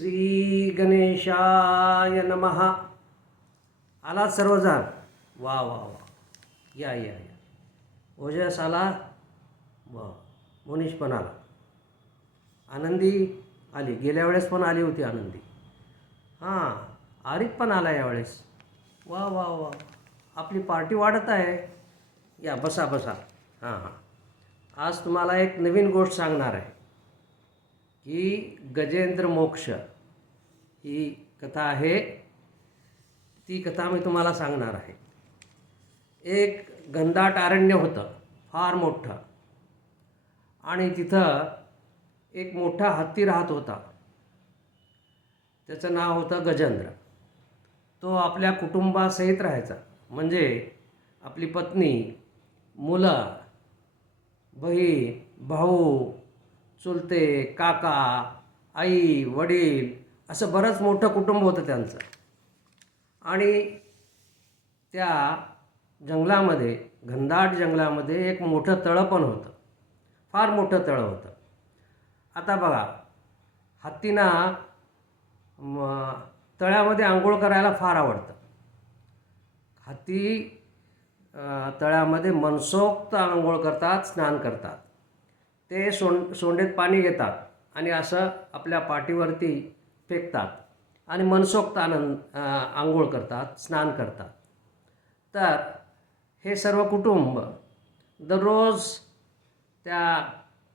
श्री गणेशाय नमः. आला सर्वजण? वा वा वा. या या या. ओजस आला? वा. मोनिश पण आला. आनंदी आली. गेल्या वेळेस पण आली होती आनंदी. हां आरिफ पण आला यावेळेस वा वा वा. आपली पार्टी वाढत आहे. या बसा बसा. हां हां. आज तुम्हाला एक नवीन गोष्ट सांगणार आहे. की गजेंद्र मोक्ष. ही कथा आहे. ती कथा मी तुम्हाला सांगणार आहे. एक घनदाट अरण्य होतं फार मोठं. आणि तिथं एक मोठा हत्ती राहत होता. त्याचं नाव होतं गजेंद्र. तो आपल्या कुटुंबासहित राहायचा. म्हणजे आपली पत्नी मुलं बहीण भाऊ चुलते काका आई वडील असं बरंच मोठं कुटुंब होतं त्यांचं. आणि त्या जंगलामध्ये घनदाट जंगलामध्ये एक मोठं तळं पण होतं. फार मोठं तळं होतं. आता बघा हत्तीना तळ्यामध्ये आंघोळ करायला फार आवडतं. हत्ती तळ्यामध्ये मनसोक्त आंघोळ करतात स्नान करतात. ते सोंड सोंडेत पाणी घेतात आणि असं आपल्या पाठीवरती फेकतात आणि मनसोक्त आनंद आंघोळ करतात स्नान करतात. तर हे सर्व कुटुंब दररोज त्या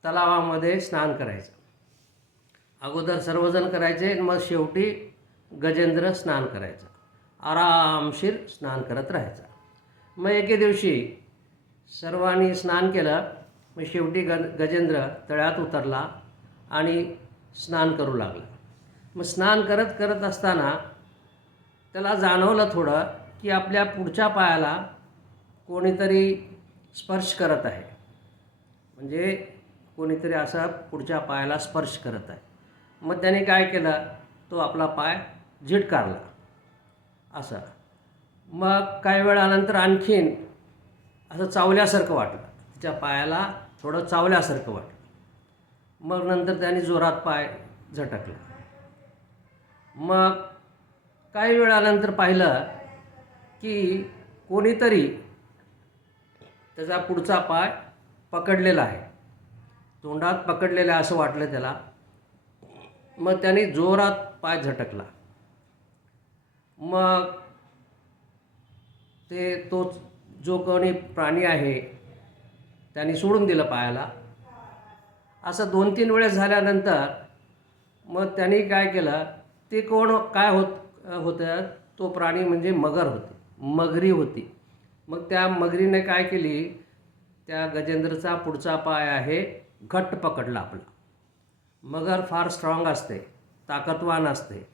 तलावामध्ये स्नान करायचं. अगोदर सर्वजण करायचे मग शेवटी गजेंद्र स्नान करायचं. आरामशीर स्नान करत राहायचं. मग एके दिवशी सर्वांनी स्नान केलं मग शेवटी ग गजेंद्र तळ्यात उतरला आणि स्नान करू लागला. मग स्नान करत करत असताना त्याला जाणवलं थोडं की आपल्या पुढच्या पायाला कोणीतरी स्पर्श करत आहे. म्हणजे कोणीतरी असा पुढच्या पायाला स्पर्श करत आहे. मग त्याने काय केलं? तो आपला पाय झिटकारला. असं. मग काही वेळानंतर आणखीन असं चावल्यासारखं वाटलं. तिच्या पायाला थोडं चावल्यासारखं वाटलं. मग नंतर त्याने जोरात पाय झटकला. मग काही वेळानंतर पाहिलं की कोणीतरी त्याचा पुढचा पाय पकडलेला आहे. तोंडात पकडलेला आहे असं वाटलं त्याला. मग त्याने जोरात पाय झटकला. मग ते तो जो कोणी प्राणी आहे त्याने सोडून दिलं पायाला. असं दोन तीन वेळेस झाल्यानंतर मग त्यांनी काय केलं? ते कोण काय होत होतं तो प्राणी म्हणजे मगर होते मगरी होती. मग त्या मगरीने काय केली त्या गजेंद्रचा पुढचा पाय आहे घट्ट पकडला आपला. मगर फार स्ट्रॉंग असते ताकदवान असते.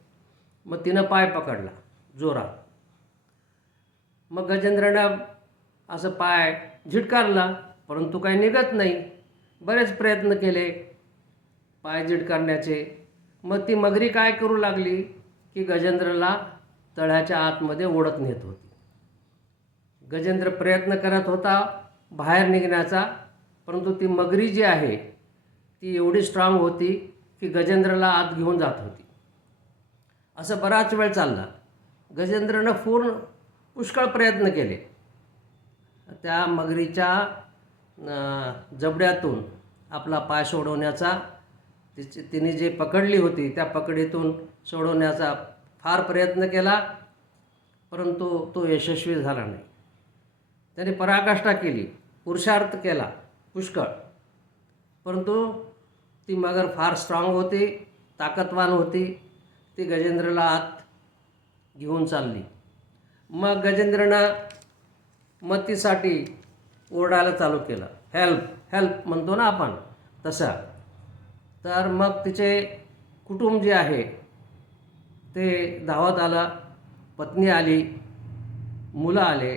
मग तिनं पाय पकडला जोरात. मग गजेंद्रनं असं पाय झिटकारला परंतु काही निघत नाही. बरेच प्रयत्न केले पाय झिटकारण्याचे. मग ती मगरी काय करू लागली? की गजेंद्रला तळ्याच्या आतमध्ये ओढत नेत होती. गजेंद्र प्रयत्न करत होता बाहेर निघण्याचा परंतु ती मगरी जी आहे ती एवढी स्ट्रॉंग होती की गजेंद्रला आत घेऊन जात होती. असं बराच वेळ चालला. गजेंद्रनं पूर्ण पुष्कळ प्रयत्न केले. त्या मगरीच्या जबड्यातून आपला पाय सोडवण्याचा तिची तिने जे पकडली होती त्या पकडीतून सोडवण्याचा फार प्रयत्न केला परंतु तो यशस्वी झाला नाही. त्याने पराकाष्ठा केली पुरुषार्थ केला पुष्कळ. परंतु ती मगर फार स्ट्रॉंग होती ताकदवान होती ती गजेंद्रला आत घेऊन चालली. मग गजेंद्रनं मतीसाठी ओरडायला चालू केलं. हेल्प हेल्प म्हणतो ना आपण तसं. तर मग तिचे कुटुंब जे आहे ते धावत आलं पत्नी आली मुलं आले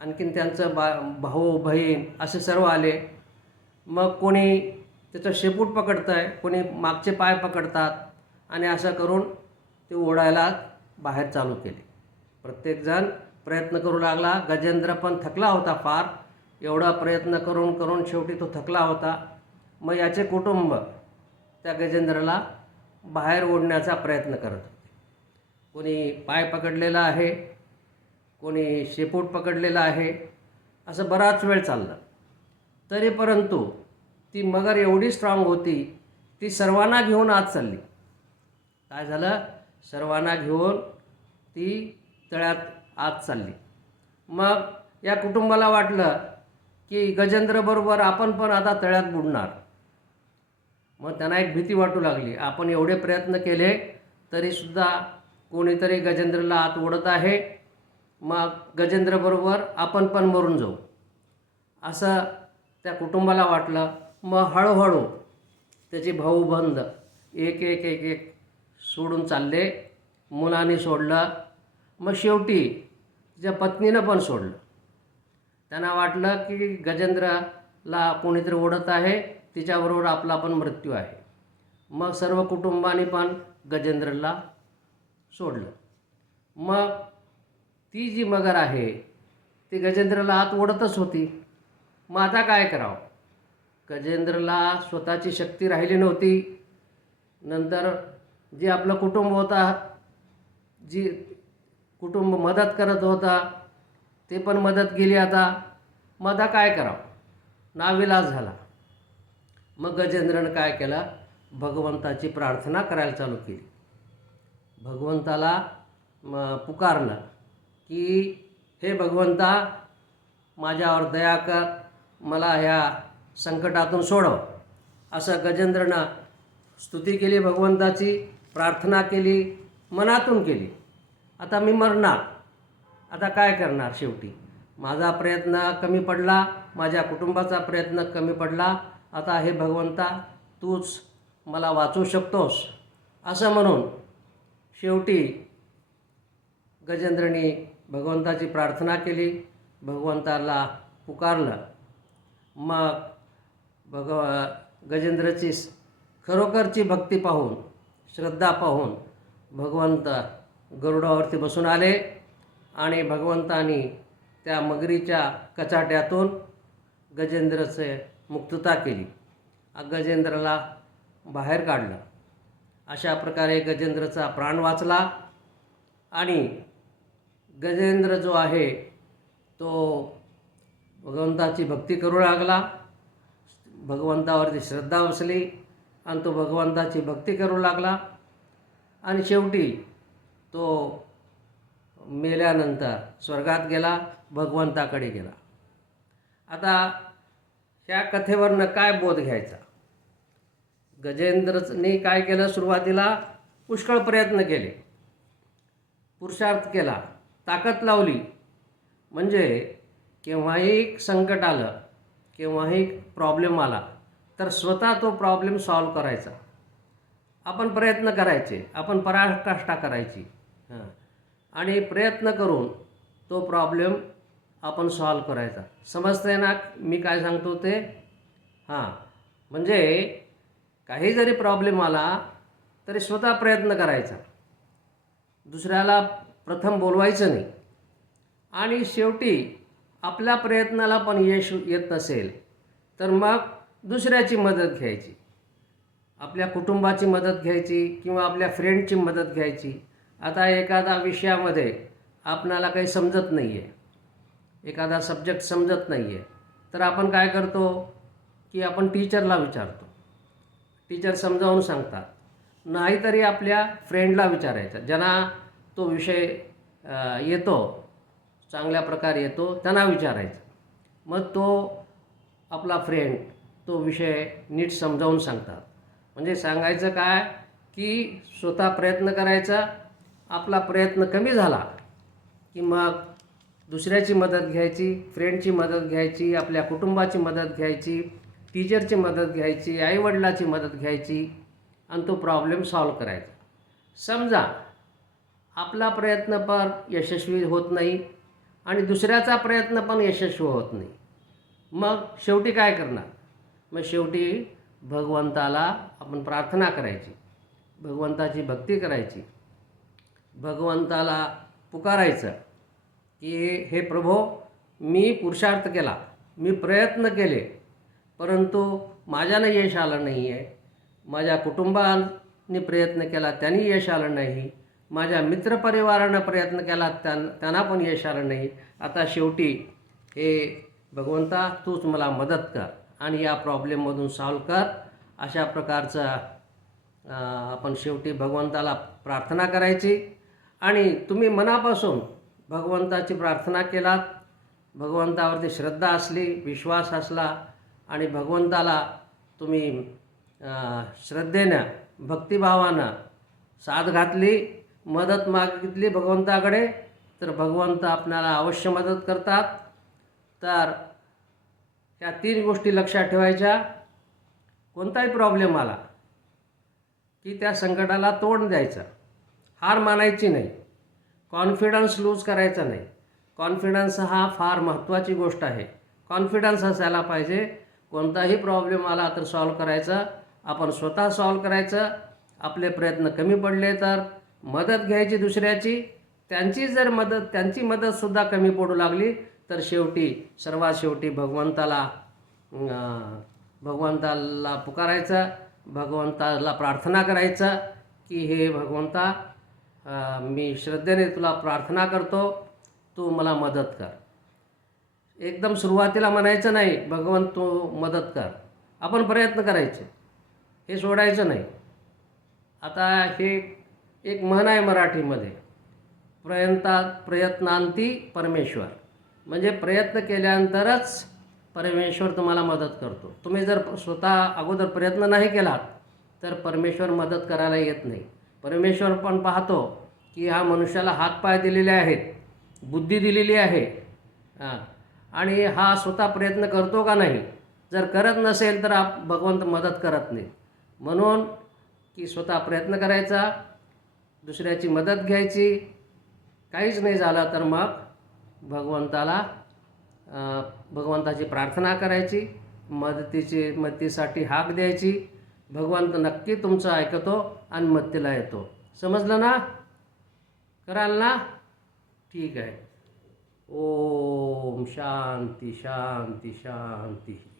आणखीन त्यांचं बा भाऊ बहीण असे सर्व आले. मग कोणी त्याचं शेपूट पकडतं आहे कोणी मागचे पाय पकडतात आणि असं करून ते ओढायला बाहेर चालू केले. प्रत्येकजण प्रयत्न करू लागला. गजेंद्र पण थकला होता फार. एवढा प्रयत्न करून करून शेवटी तो थकला होता. मग याचे कुटुंब त्या गजेंद्रला बाहेर ओढण्याचा प्रयत्न करत होते. कोणी पाय पकडलेला आहे कोणी शेपूट पकडलेला आहे असं बराच वेळ चाललं. तरी परंतु ती मगर एवढी स्ट्रॉंग होती ती सर्वांना घेऊन आत चालली. काय झालं? सर्वांना घेऊन ती तळ्यात आत चालली. मग या कुटुंबाला वाटलं की गजेंद्रबरोबर आपण पण आता तळ्यात बुडणार. मग त्यांना एक भीती वाटू लागली. आपण एवढे प्रयत्न केले तरीसुद्धा कोणीतरी गजेंद्रला आत ओढत आहे. मग गजेंद्रबरोबर आपण पण मरून जाऊ. असं त्या कुटुंबाला वाटलं. मग हळूहळू त्याचे भाऊबंद एक एक एक एक सोडून चालले. मुलांनी सोडलं. मग शेवटी तिच्या पत्नीनं पण सोडलं. त्यांना वाटलं की गजेंद्रला कोणीतरी ओढत आहे. तिच्याबरोबर आपला पण मृत्यू आहे. मग सर्व कुटुंबाने पण गजेंद्रला सोडलं. मग ती जी मगर आहे ती गजेंद्रला आत ओढतच होती. मग आता काय करावं? गजेंद्रला स्वतःची शक्ती राहिली नव्हती. नंतर जे आपलं कुटुंब होता जी कुटुंब मदत करत होता ते पण मदत गेली आता. मग आता काय करावं? नाविलाज झाला. मग गजेंद्रनं काय केलं? भगवंताची प्रार्थना करायला चालू केली. भगवंताला पुकारलं की हे भगवंता माझ्यावर दया कर मला ह्या संकटातून सोडव. असं गजेंद्रनं स्तुती केली भगवंताची प्रार्थना केली मनातून केली. आता मी मरणार. आता काय करणार शेवटी? माझा प्रयत्न कमी पडला माझ्या कुटुंबाचा प्रयत्न कमी पडला आता हे भगवंता तूच मला वाचू शकतोस असं म्हणून शेवटी गजेंद्रनी भगवंताची प्रार्थना केली भगवंताला पुकारलं. मग भगव गजेंद्रची खरोखरची भक्ती पाहून श्रद्धा पाहून भगवंत गरुडावरती बसून आले आणि भगवंतानी त्या मगरीच्या कचाट्यातून गजेंद्रचे मुक्तता केली. गजेंद्रला बाहेर काढलं. अशा प्रकारे गजेंद्रचा प्राण वाचला आणि गजेंद्र जो आहे तो भगवंताची भक्ती करू लागला. भगवंतावरती श्रद्धा बसली आणि तो भगवंताची भक्ती करू लागला. आणि शेवटी तो मेल्यानंतर स्वर्गात गेला भगवंताकडे गेला. आता ह्या कथेवरनं काय बोध घ्यायचा? गजेंद्रने काय केलं? सुरुवातीला पुष्कळ प्रयत्न केले. पुरुषार्थ केला. ताकद लावली. म्हणजे केव्हाही संकट आलं केव्हाही प्रॉब्लेम आला तर स्वतः तो प्रॉब्लेम सॉल्व करायचा. आपण प्रयत्न करायचे. आपण पराकाष्ठा करायची. हां. आणि प्रयत्न करून तो प्रॉब्लेम आपण सॉल्व करायचा. समजतंय ना? मी काय सांगतो ते? हां. म्हणजे काही जरी प्रॉब्लेम आला तरी स्वतः प्रयत्न करायचा. दुसऱ्याला प्रथम बोलवायचं नाही. आणि शेवटी आपल्या प्रयत्नाला पण यश येत नसेल तर मग दुसऱ्याची मदत घ्यायची. आपल्या कुटुंबाची मदत घ्यायची किंवा आपल्या फ्रेंडची मदत घ्यायची. आता एखादा विषयामध्ये आपणाला काही समजत नाही आहे एखादा सब्जेक्ट समजत नाही आहे तर आपण काय करतो की आपण टीचरला विचारतो. टीचर समजावून सांगतात. नाहीतरी आपल्या फ्रेंडला विचारायचं. ज्यांना तो विषय येतो चांगल्या प्रकारे येतो त्यांना विचारायचं. मग तो आपला फ्रेंड तो विषय नीट समजावून सांगतात. म्हणजे सांगायचं काय की स्वतः प्रयत्न करायचा आपला प्रयत्न कमी झाला की मग दुसऱ्याची मदत घ्यायची फ्रेंडची मदत घ्यायची आपल्या कुटुंबाची मदत घ्यायची टीचरची मदत घ्यायची आईवडिलाची मदत घ्यायची आणि तो प्रॉब्लेम सॉल्व करायचा. समजा आपला प्रयत्न पण यशस्वी होत नाही आणि दुसऱ्याचा प्रयत्न पण यशस्वी होत नाही. मग शेवटी काय करणार? मग शेवटी भगवंताला आपण प्रार्थना करायची. भगवंताची भक्ती करायची. भगवंताला पुकारायचं. की हे प्रभो मी पुरुषार्थ केला मी प्रयत्न केले परंतु माझ्यानं यश आलं नाही आहे माझ्या कुटुंबाने प्रयत्न केला त्यांनी यश आलं नाही. माझ्या मित्रपरिवारानं प्रयत्न केला त्यां त्यांना पण यश आलं नाही. आता शेवटी हे भगवंता तूच मला मदत कर आणि या प्रॉब्लेममधून सॉल्व कर. अशा प्रकारचा आपण शेवटी भगवंताला प्रार्थना करायची. आणि तुम्ही मनापासून भगवंताची प्रार्थना केलात भगवंतावरती श्रद्धा असली विश्वास असला आणि भगवंताला तुम्ही श्रद्धेनं भक्तिभावानं साथ घातली मदत मागितली भगवंताकडे तर भगवंत आपल्याला अवश्य मदत करतात. तर या तीन गोष्टी लक्षात ठेवायच्या. कोणताही प्रॉब्लेम आला की त्या संकटाला तोंड द्यायचं. हार मानायची नाही. कॉन्फिडन्स लूज करायचा नाही. कॉन्फिडन्स हा फार महत्त्वाची गोष्ट आहे. कॉन्फिडन्स असायला पाहिजे. कोणताही प्रॉब्लेम आला तर सॉल्व करायचा. आपण स्वतः सॉल्व करायचं. आपले प्रयत्न कमी पडले तर मदत घ्यायची दुसऱ्याची. त्यांची जर मदत त्यांची मदतसुद्धा कमी पडू लागली तर शेवटी सर्वात शेवटी भगवंताला भगवंताला पुकारायचं. भगवंताला प्रार्थना करायचं की हे भगवंता मी श्रद्धेने तुला प्रार्थना करतो तू मला मदत कर. एकदम सुरुवातीला म्हणायचं नाही भगवंत तू मदत कर. आपण प्रयत्न करायचे. हे सोडायचं नाही. आता हे एक म्हण आहे मराठीमध्ये. प्रयंता प्रयत्नांती परमेश्वर. म्हणजे प्रयत्न केल्यानंतरच परमेश्वर तुम्हाला मदत करतो. तुम्ही जर स्वतः अगोदर प्रयत्न नाही केलात तर परमेश्वर मदत करायला येत नाही. परमेश्वर पण पाहतो की हा मनुष्याला हातपाय दिलेले आहेत बुद्धी दिलेली आहे. हां. आणि हा स्वतः प्रयत्न करतो का नाही? जर करत नसेल तर आप भगवंत मदत करत नाही. म्हणून की स्वतः प्रयत्न करायचा दुसऱ्याची मदत घ्यायची काहीच नाही झालं तर मग भगवंताला भगवंताची प्रार्थना करायची मदतीची मदतीसाठी हाक द्यायची भगवंत नक्की तुमचं ऐकतो आणि मदतीला येतो. समजलं ना? कराल ना? ठीक आहे. ओम शांती शांती शांती.